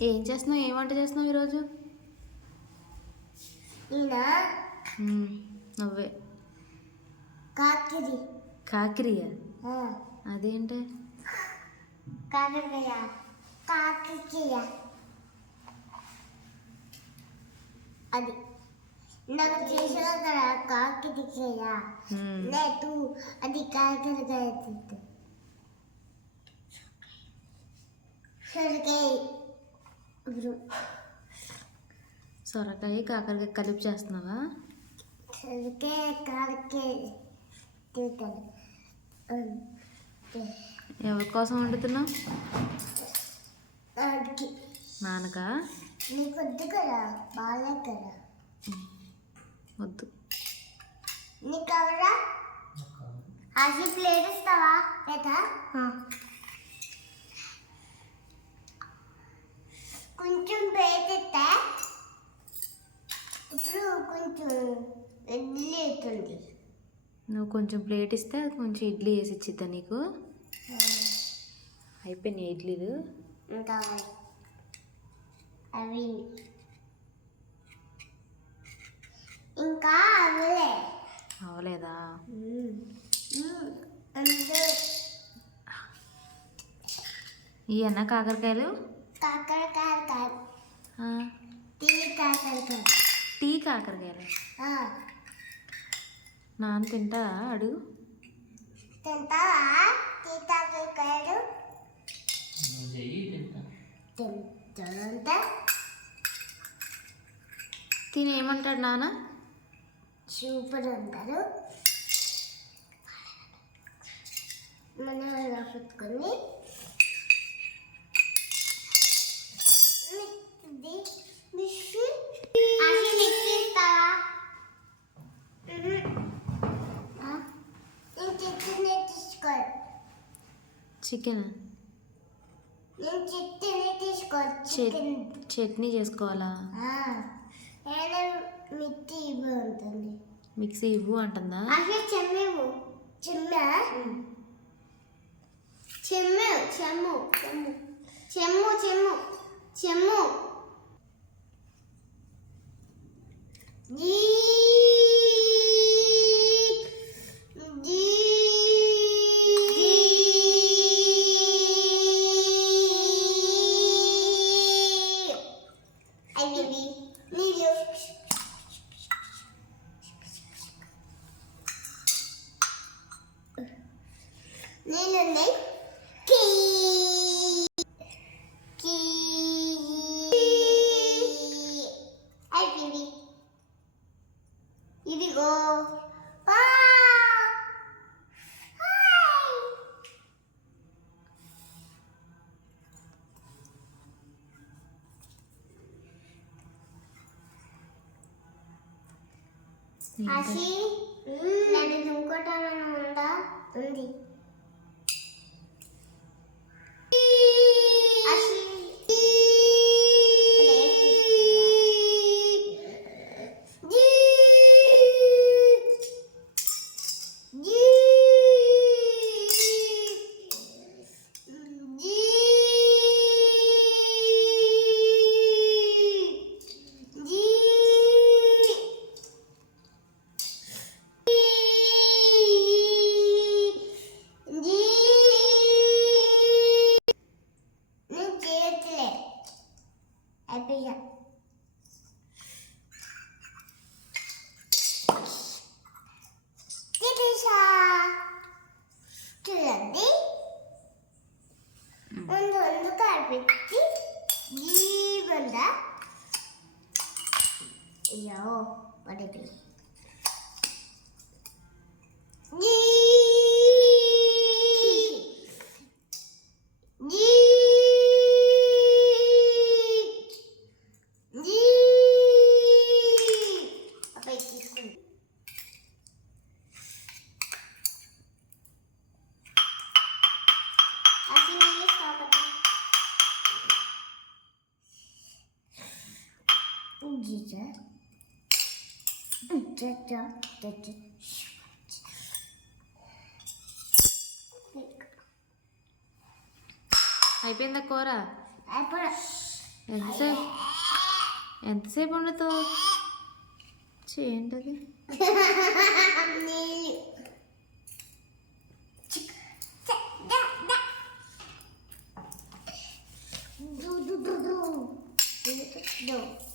ఏం చేస్తున్నావు? ఏం వంట చేస్తున్నావు ఈరోజు? నువ్వే. కాకిరి. కాకిరియా? అదేంటి? కాకరకాయ కాకిరికాయ అది. నాకు చేసిన కదా కాకిరికాయ. లేదు అది కాకరకాయ సొరకాయ. సొరకాయ కాకరకాయ కలిపి చేస్తున్నావా? ఎవరి కోసం వండుతున్నావు? నాన్నకా? నీకు వద్దు కదా బాగాలే కదా. వద్దు. నీకు కావాలా? అది ప్లేట్ ఇస్తావా లేదా కొంచెం ప్లేట్ ఇస్తే ఇప్పుడు కొంచెం ఇడ్లీ అవుతుంది నువ్వు కొంచెం ప్లేట్ ఇస్తే అది కొంచెం ఇడ్లీ వేసి ఇచ్చిద్దా నీకు? అయిపోయినాయి ఇడ్లీలు. ఇంకా అవి ఇంకా అవలే. అవలేదా? ఇవన్నా కాకరకాయలు? కాకరకాయ కాదు. టీ కాకరకాయ టీ కాకరకాయలు? నాన్న తింటా అడుగు తింటావా? తింటానంటే తిని ఏమంటాడు నాన్న? సూపర్ అంటారు మనం పెట్టుకొని చికెన్? చట్నీ చేసుకోవాలా? మిక్సీ ఇవ్వ మిక్సీ ఇవ్వు అంటుందా? చెమ్మ? చెమ్ము చెమ్ము చెమ్ము. చెమ్ము చెమ్ము చెమ్ము. జీ నీళ్ళున్నాయి కీ. కీ. అయిపోయింది. ఇదిగో! ఆశి ఇంకోటేమైనా ఉందా? ఉంది. తినేసా చూడండి. ముందు ముందు కలిపెట్టి జీవంద అయ్యో పడిపోయి జీ అసలు నీళ్ళు కాకుండా జీజా జా జా జా అయిపోయిందా కూర అయిపోయి ఎంతసేపు ఎంతసేపు వండుతావు ఛీ, ఏంటది Dois.